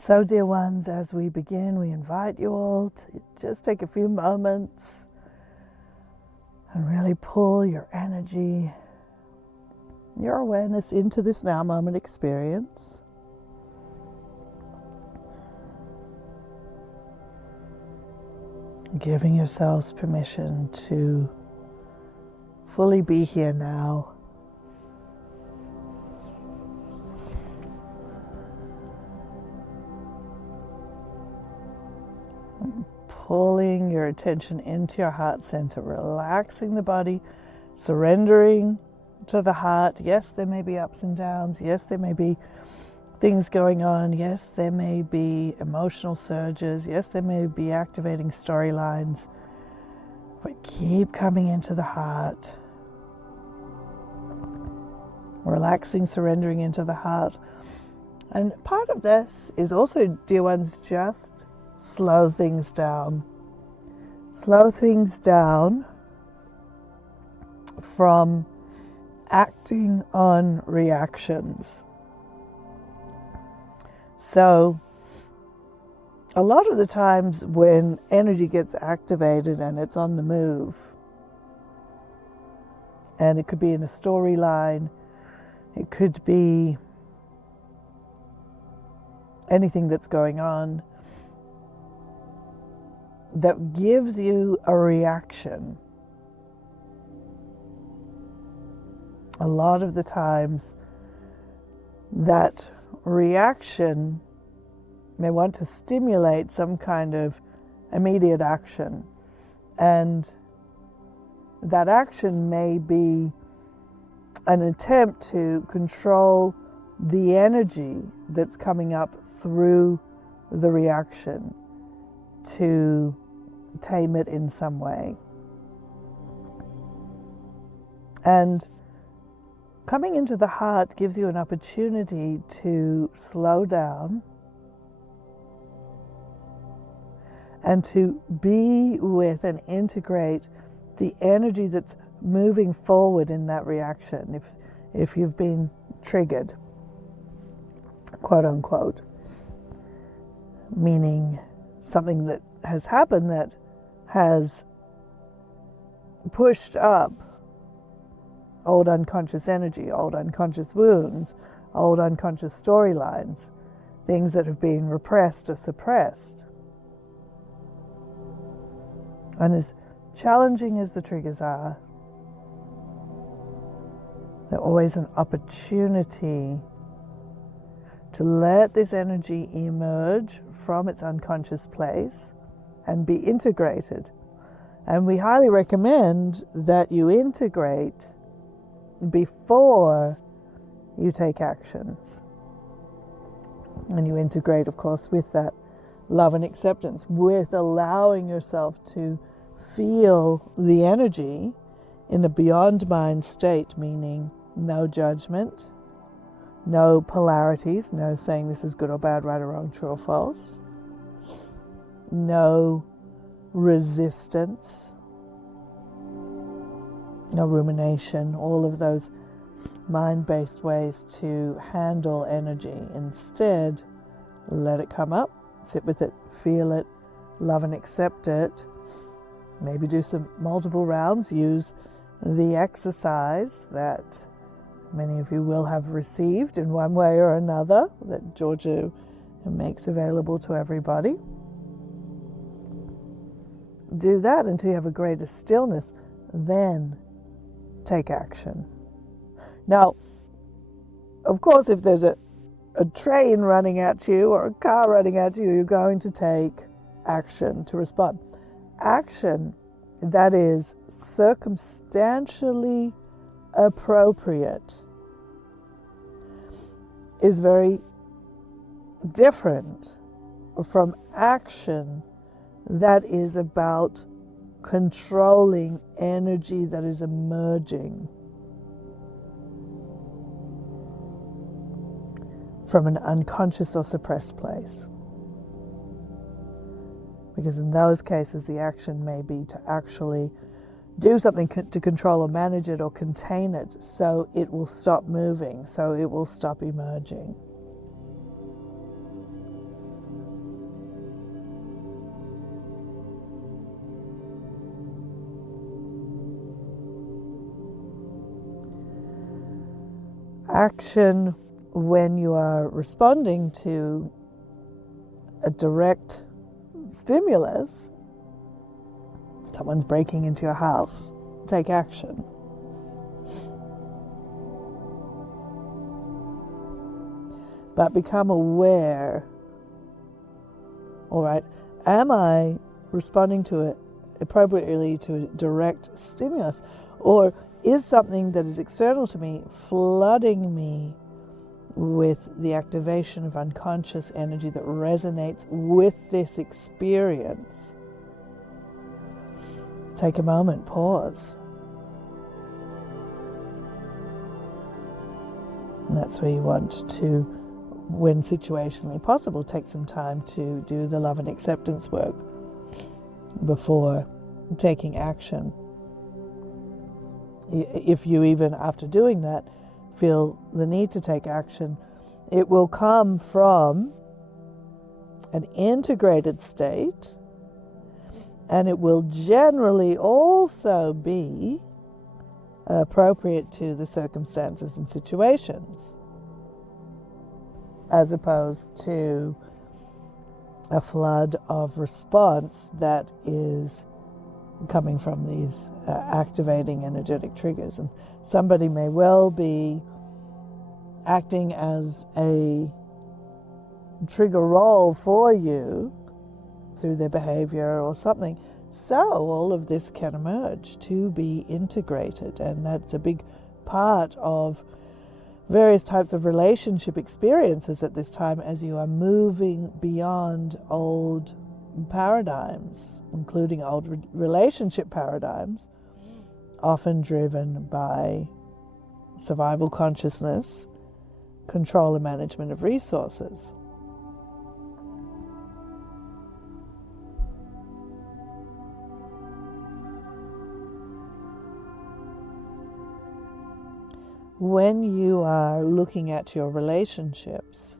So, dear ones, as we begin, we invite you all to just take a few moments and really pull your energy, your awareness into this now moment experience. Giving yourselves permission to fully be here now. Pulling your attention into your heart center, relaxing the body, surrendering to the heart. Yes, there may be ups and downs. Yes, there may be things going on. Yes, there may be emotional surges. Yes, there may be activating storylines. But keep coming into the heart. Relaxing, surrendering into the heart. And part of this is also, dear ones, just slow things down. Slow things down from acting on reactions. So, a lot of the times when energy gets activated and it's on the move, and it could be in a storyline, it could be anything that's going on that gives you a reaction. A lot of the times that reaction may want to stimulate some kind of immediate action, and that action may be an attempt to control the energy that's coming up through the reaction, to tame it in some way. And coming into the heart gives you an opportunity to slow down and to be with and integrate the energy that's moving forward in that reaction. If you've been triggered, quote unquote, meaning something that has happened that has pushed up old unconscious energy, old unconscious wounds, old unconscious storylines, things that have been repressed or suppressed. And as challenging as the triggers are, they're always an opportunity to let this energy emerge from its unconscious place and be integrated. And we highly recommend that you integrate before you take actions. And you integrate, of course, with that love and acceptance, with allowing yourself to feel the energy in a beyond mind state, meaning no judgment, no polarities, no saying this is good or bad, right or wrong, true or false, no resistance, no rumination, all of those mind-based ways to handle energy. Instead, let it come up, sit with it, feel it, love and accept it. Maybe do some multiple rounds, use the exercise that many of you will have received in one way or another that Georgia makes available to everybody. Do that until you have a greater stillness, then take action. Now, of course, if there's a train running at you or a car running at you, you're going to take action to respond. Action that is circumstantially appropriate is very different from action that is about controlling energy that is emerging from an unconscious or suppressed place. Because in those cases, the action may be to actually do something to control or manage it or contain it so it will stop moving, so it will stop emerging. Action when you are responding to a direct stimulus. Someone's breaking into your house. Take action. But become aware. All right, am I responding to it appropriately to a direct stimulus? Or is something that is external to me flooding me with the activation of unconscious energy that resonates with this experience? Take a moment, pause. And that's where you want to, when situationally possible, take some time to do the love and acceptance work before taking action. If you even after doing that feel the need to take action, it will come from an integrated state, and it will generally also be appropriate to the circumstances and situations, as opposed to a flood of response that is coming from these activating energetic triggers. And somebody may well be acting as a trigger role for you through their behavior or something. So all of this can emerge to be integrated, and that's a big part of various types of relationship experiences at this time as you are moving beyond old paradigms, including old relationship paradigms, often driven by survival consciousness, control and management of resources. When you are looking at your relationships,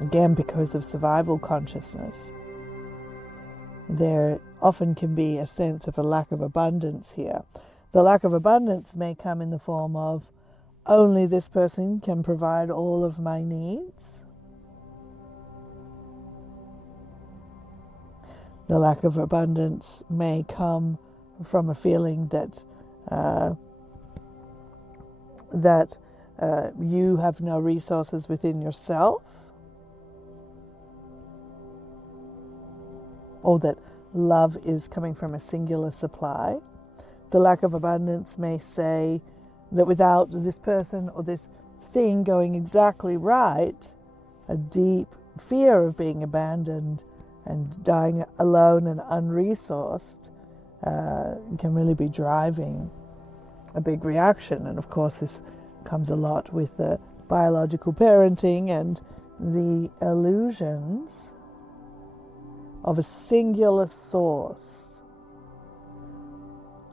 again, because of survival consciousness, there often can be a sense of a lack of abundance here. The lack of abundance may come in the form of only this person can provide all of my needs. The lack of abundance may come from a feeling that you have no resources within yourself, or that love is coming from a singular supply. The lack of abundance may say that without this person or this thing going exactly right, a deep fear of being abandoned and dying alone and unresourced can really be driving a big reaction. And of course this comes a lot with the biological parenting and the illusions of a singular source,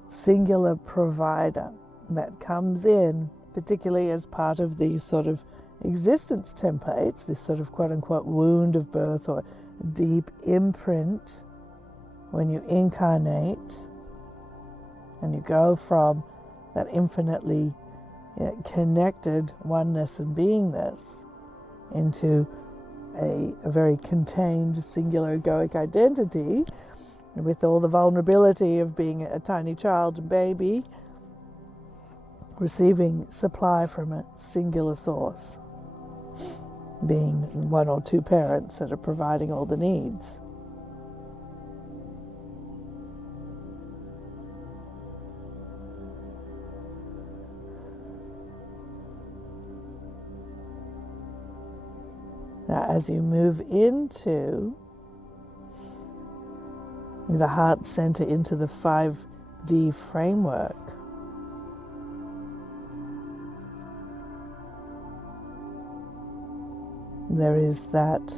singular provider that comes in, particularly as part of these sort of existence templates, this sort of quote-unquote wound of birth or deep imprint when you incarnate and you go from that infinitely connected oneness and beingness into a very contained singular egoic identity with all the vulnerability of being a tiny child and baby, receiving supply from a singular source, being one or two parents that are providing all the needs. Now, as you move into the heart center, into the 5D framework, there is that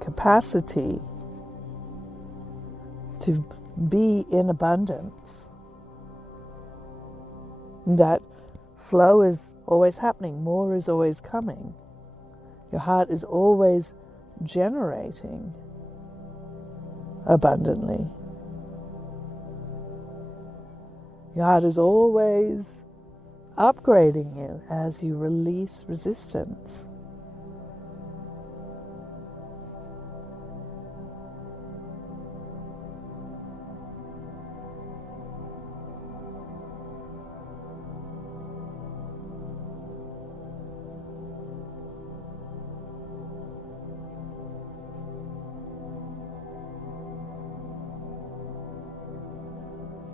capacity to be in abundance. That flow is always happening, more is always coming. Your heart is always generating abundantly. Your heart is always upgrading you as you release resistance.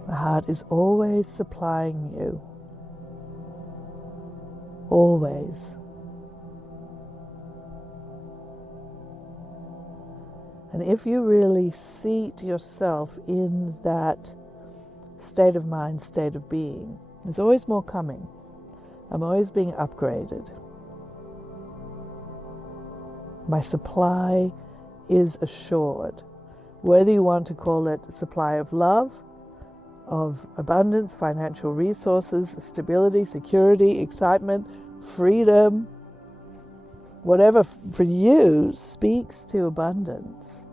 The heart is always supplying you. Always. And if you really seat yourself in that state of mind, state of being, there's always more coming. I'm always being upgraded. My supply is assured. Whether you want to call it supply of love, of abundance, financial resources, stability, security, excitement, freedom, whatever for you speaks to abundance,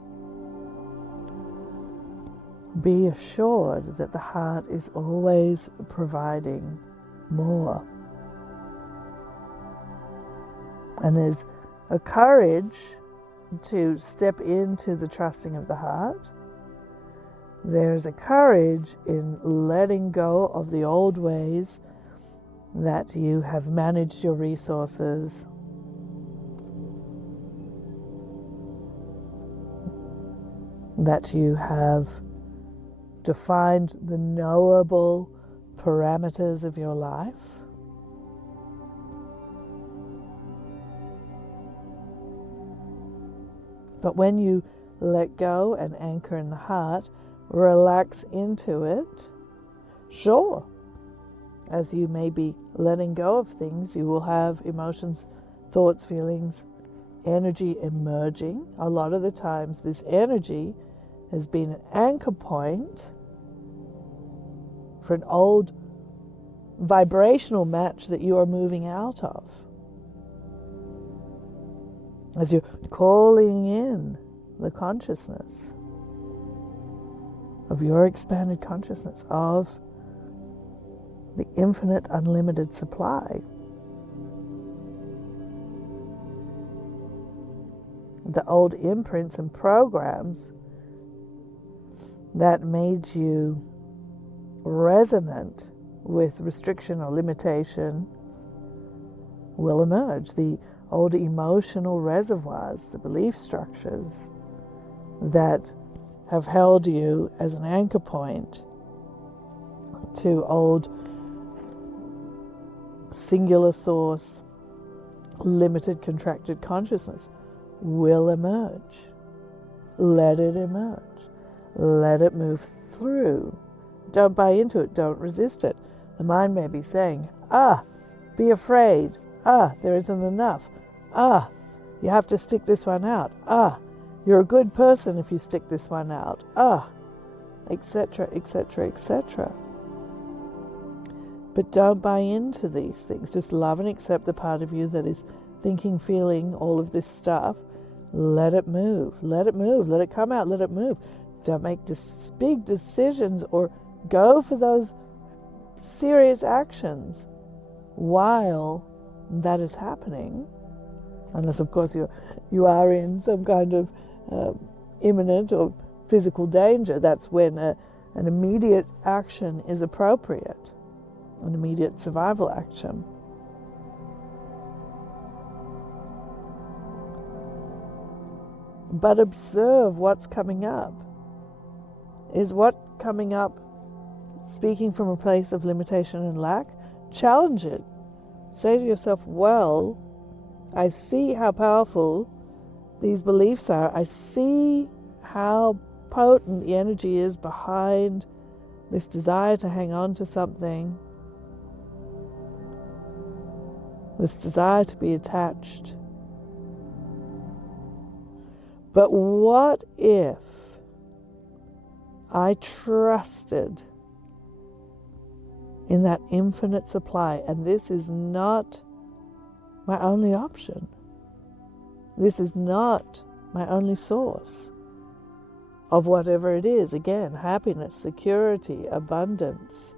be assured that the heart is always providing more. And there's a courage to step into the trusting of the heart. There's a courage in letting go of the old ways that you have managed your resources, that you have defined the knowable parameters of your life. But when you let go and anchor in the heart, relax into it, sure, as you may be letting go of things, you will have emotions, thoughts, feelings, energy emerging. A lot of the times this energy has been an anchor point for an old vibrational match that you are moving out of. As you're calling in the consciousness of your expanded consciousness of the infinite unlimited supply. The old imprints and programs that made you resonant with restriction or limitation will emerge. The old emotional reservoirs, the belief structures that have held you as an anchor point to old singular source, limited contracted consciousness will emerge. Let it emerge. Let it move through. Don't buy into it. Don't resist it. The mind may be saying, be afraid. There isn't enough. You have to stick this one out. You're a good person if you stick this one out. Etc., etc., etc. But don't buy into these things. Just love and accept the part of you that is thinking, feeling all of this stuff. Let it move. Let it move. Let it come out. Let it move. Don't make big decisions or go for those serious actions while that is happening. Unless, of course, you are in some kind of imminent or physical danger. That's when an immediate action is appropriate, an immediate survival action. But observe what's coming up. Is what coming up speaking from a place of limitation and lack? Challenge it. Say to yourself, well, I see how powerful these beliefs are. I see how potent the energy is behind this desire to hang on to something, this desire to be attached. But what if I trusted in that infinite supply, and this is not my only option. This is not my only source of whatever it is. Again, happiness, security, abundance,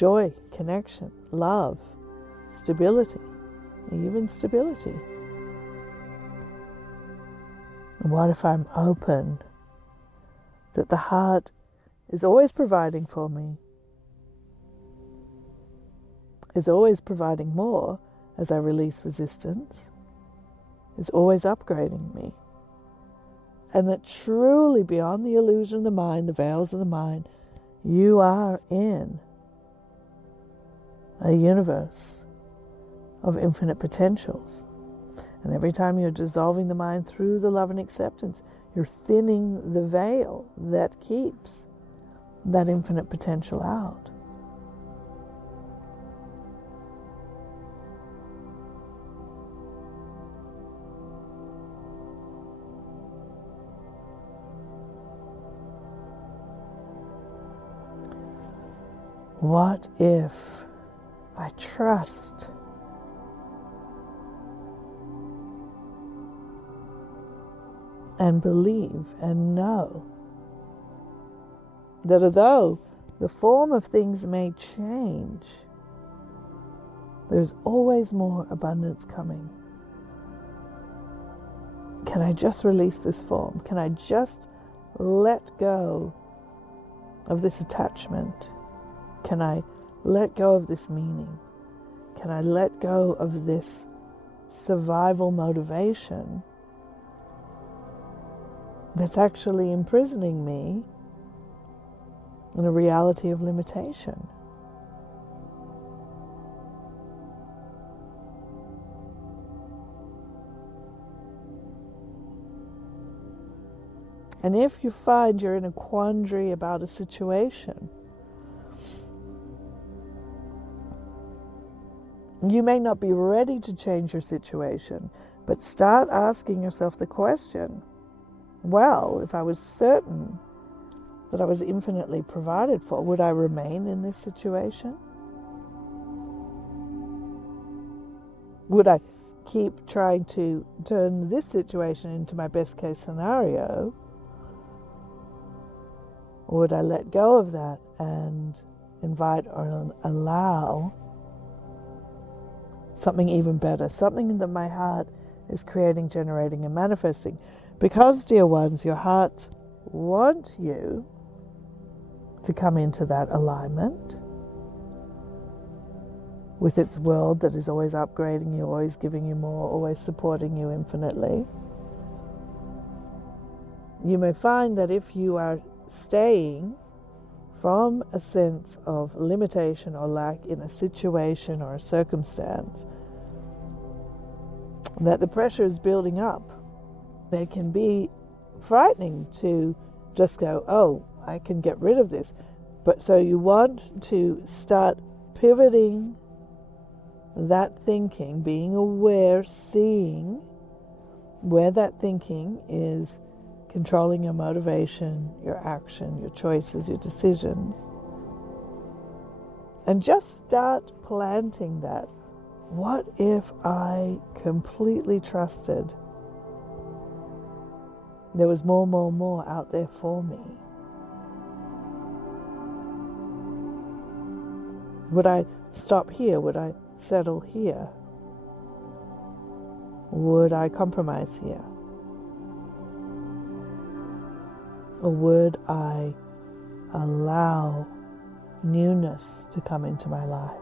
joy, connection, love, stability, even stability. And what if I'm open that the heart is always providing for me, is always providing more as I release resistance, is always upgrading me, and that truly beyond the illusion of the mind, the veils of the mind, you are in a universe of infinite potentials. And every time you're dissolving the mind through the love and acceptance, you're thinning the veil that keeps that infinite potential out. What if I trust and believe and know that although the form of things may change, there's always more abundance coming? Can I just release this form? Can I just let go of this attachment? Can I let go of this meaning? Can I let go of this survival motivation that's actually imprisoning me in a reality of limitation? And if you find you're in a quandary about a situation, you may not be ready to change your situation, but start asking yourself the question, well, if I was certain that I was infinitely provided for, would I remain in this situation? Would I keep trying to turn this situation into my best case scenario? Or would I let go of that and invite or allow something even better, something that my heart is creating, generating, and manifesting? Because, dear ones, your hearts want you to come into that alignment with its world that is always upgrading you, always giving you more, always supporting you infinitely. You may find that if you are staying from a sense of limitation or lack in a situation or a circumstance, that the pressure is building up. It can be frightening to just go, oh, I can get rid of this. But so you want to start pivoting that thinking, being aware, seeing where that thinking is controlling your motivation, your action, your choices, your decisions. And just start planting that. What if I completely trusted there was more out there for me? Would I stop here? Would I settle here? Would I compromise here? Or would I allow newness to come into my life?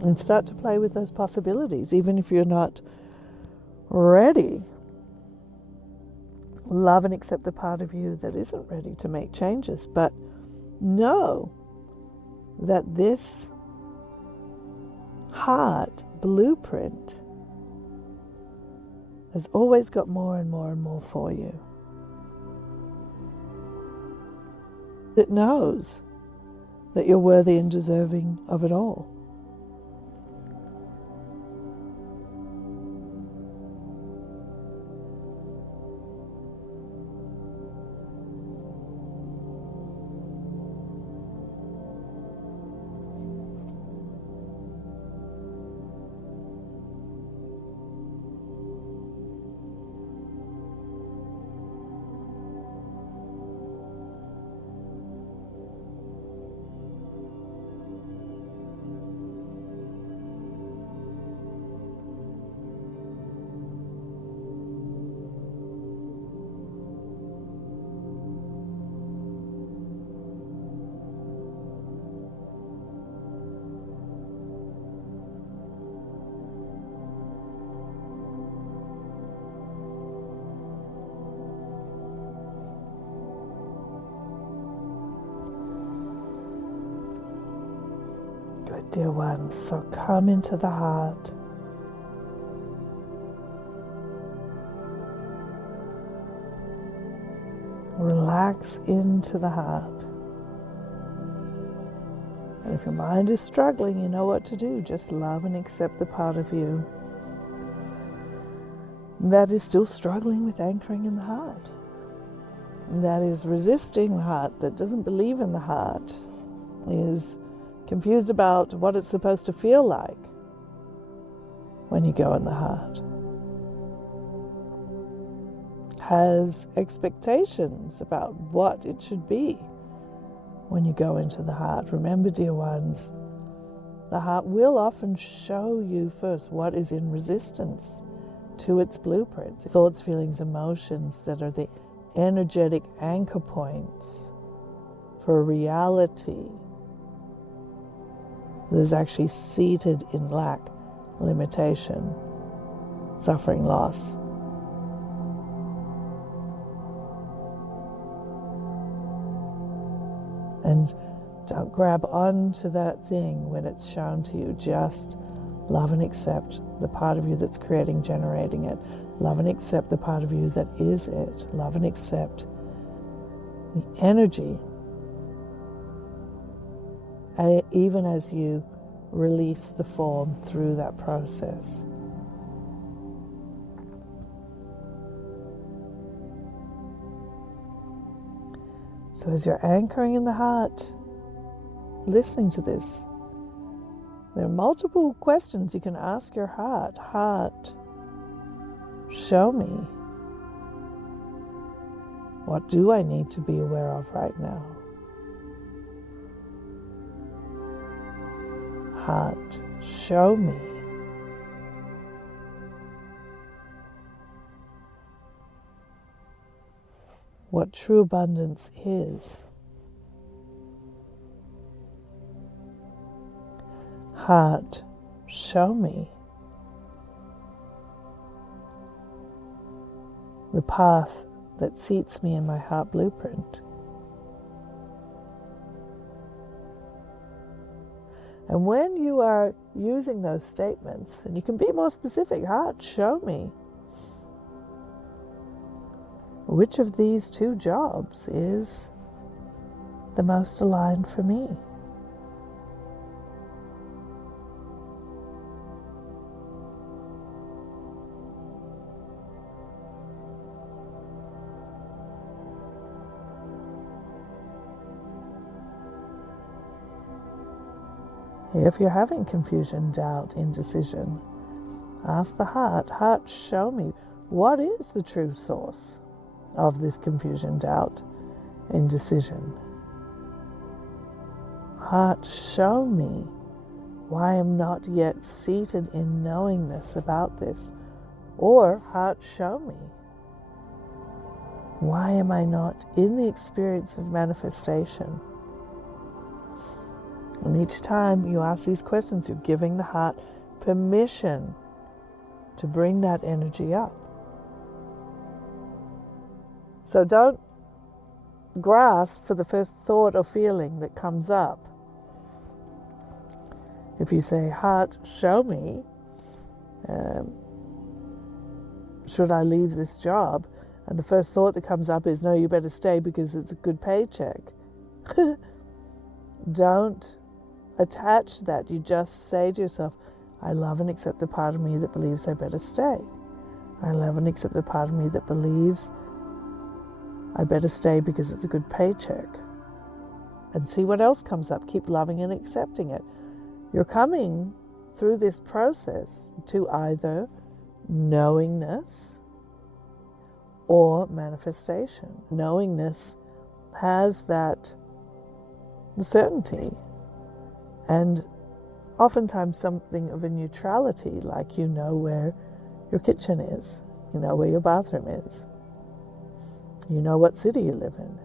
And start to play with those possibilities, even if you're not ready. Love and accept the part of you that isn't ready to make changes, but know that this heart blueprint has always got more and more for you. It knows that you're worthy and deserving of it all. dear ones. So come into the heart. Relax into the heart. And if your mind is struggling, you know what to do. Just love and accept the part of you that is still struggling with anchoring in the heart. And that is resisting the heart, that doesn't believe in the heart, is confused about what it's supposed to feel like when you go in the heart, has expectations about what it should be when you go into the heart. Remember, dear ones, the heart will often show you first what is in resistance to its blueprints, thoughts, feelings, emotions that are the energetic anchor points for reality that is actually seated in lack, limitation, suffering, loss. And don't grab onto that thing when it's shown to you. Just love and accept the part of you that's creating, generating it. Love and accept the part of you that is it. Love and accept the energy, even as you release the form through that process. So as you're anchoring in the heart, listening to this, there are multiple questions you can ask your heart. Heart, show me. What do I need to be aware of right now? Heart, show me. What true abundance is. Heart, show me the path that seats me in my heart blueprint. And when you are using those statements, and you can be more specific, heart, show me which of these two jobs is the most aligned for me. If you're having confusion, doubt, indecision, ask the heart, heart, show me what is the true source of this confusion, doubt, indecision. Heart, show me why I'm not yet seated in knowingness about this. Or, heart, show me why am I not in the experience of manifestation. And each time you ask these questions, you're giving the heart permission to bring that energy up. So don't grasp for the first thought or feeling that comes up. If you say, heart, show me, should I leave this job? And the first thought that comes up is, no, you better stay because it's a good paycheck. Don't attach that. You just say to yourself, I love and accept the part of me that believes I better stay. I love and accept the part of me that believes I better stay because it's a good paycheck. And see what else comes up. Keep loving and accepting it. You're coming through this process to either knowingness or manifestation. Knowingness has that certainty and oftentimes something of a neutrality, like you know where your kitchen is, you know where your bathroom is, you know what city you live in.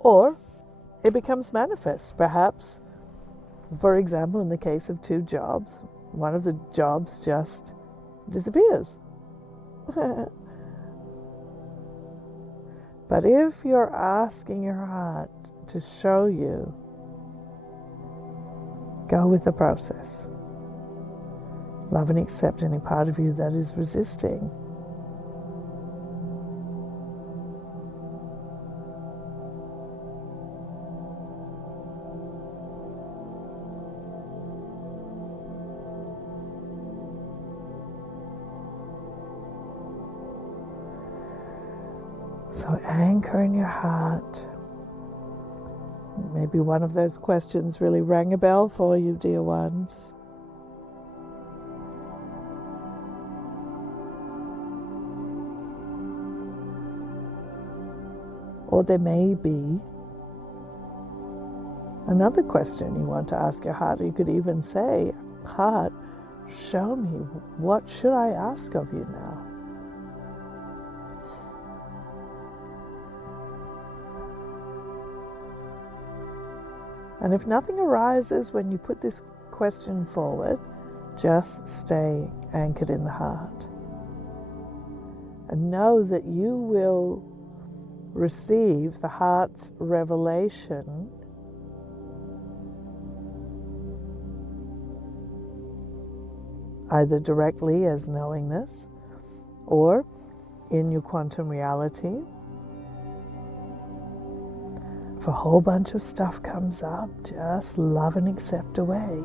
Or it becomes manifest. Perhaps, for example, in the case of two jobs, one of the jobs just disappears. But if you're asking your heart to show you, go with the process. Love and accept any part of you that is resisting. So anchor in your heart. Maybe one of those questions really rang a bell for you, dear ones. Or there may be another question you want to ask your heart. You could even say, heart, show me, what should I ask of you now? And if nothing arises when you put this question forward, just stay anchored in the heart. And know that you will receive the heart's revelation either directly as knowingness or in your quantum reality. If a whole bunch of stuff comes up, just love and accept away.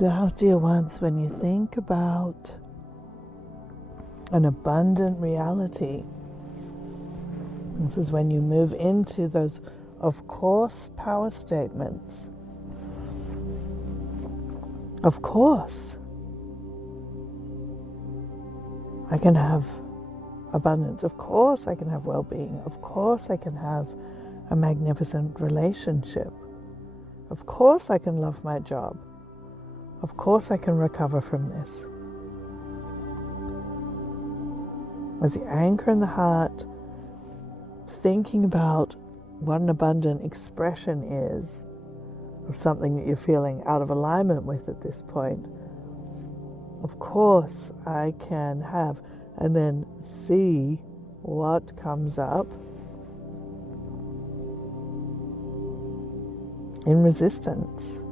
Now, dear ones, when you think about an abundant reality, this is when you move into those of course power statements. Of course, I can have abundance. Of course, I can have well-being. Of course, I can have a magnificent relationship. Of course, I can love my job. Of course, I can recover from this. As you anchor in the heart, thinking about what an abundant expression is of something that you're feeling out of alignment with at this point. Of course, I can have, and then see what comes up in resistance.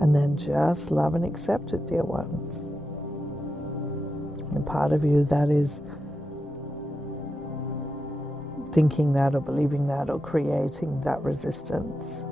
And then just love and accept it, dear ones. And part of you that is thinking that or believing that or creating that resistance.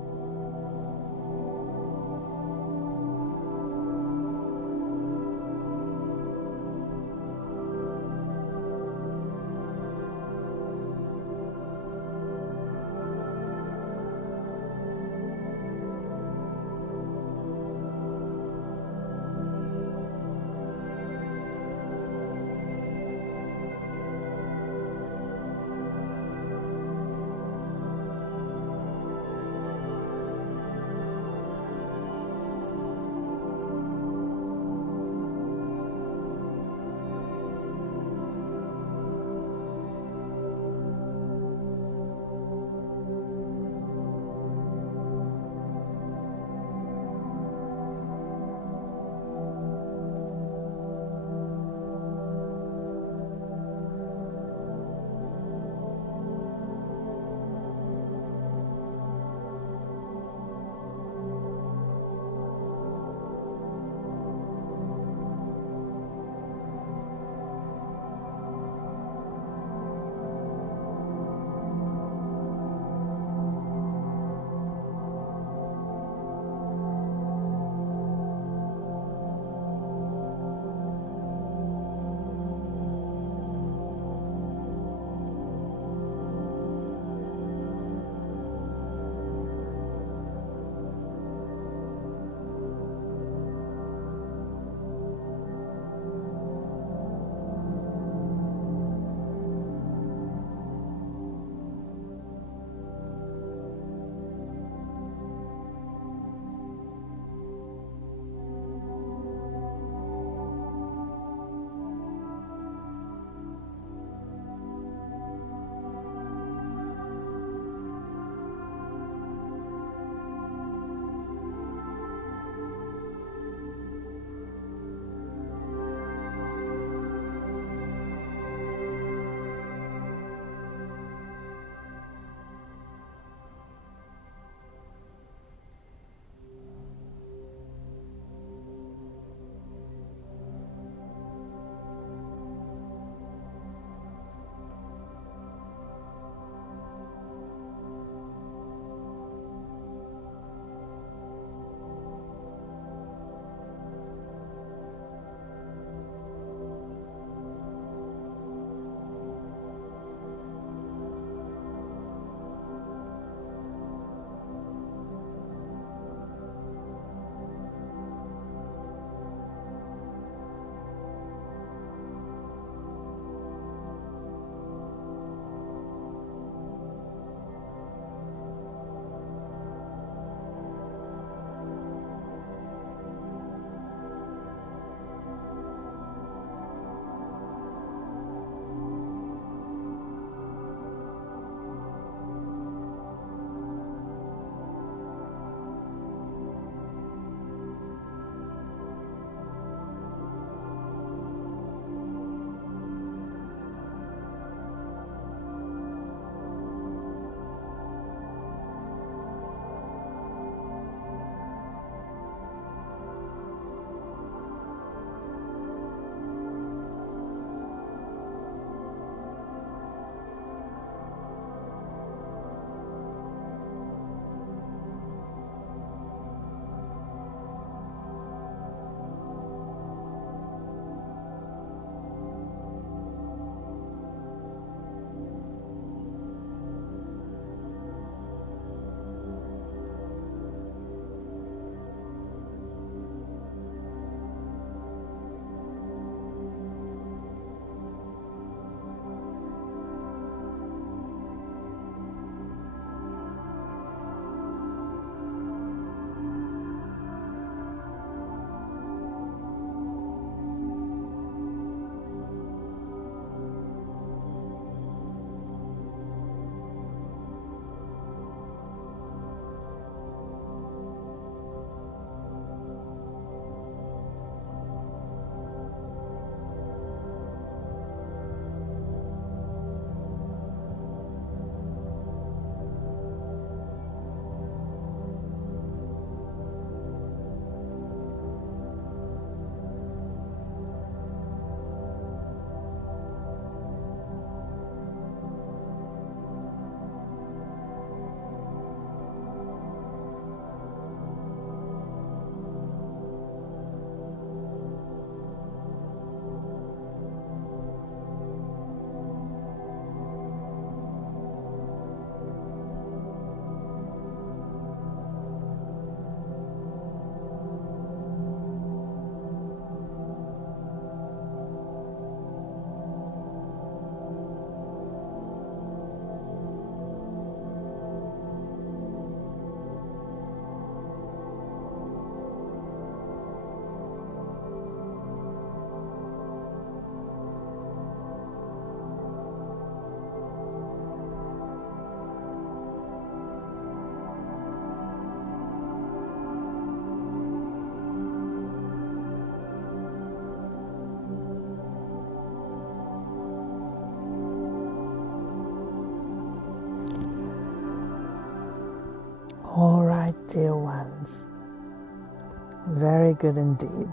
Very good indeed.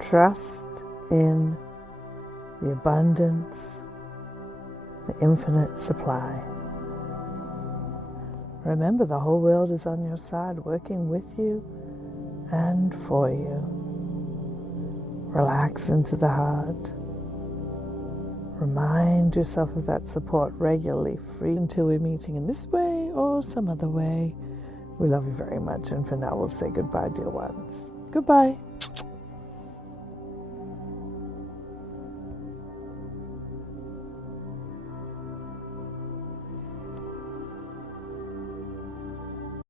Trust in the abundance, the infinite supply. Remember, the whole world is on your side, working with you and for you. Relax into the heart. Remind yourself of that support regularly, free until we're meeting in this way or some other way. We love you very much, and for now we'll say goodbye, dear ones. Goodbye.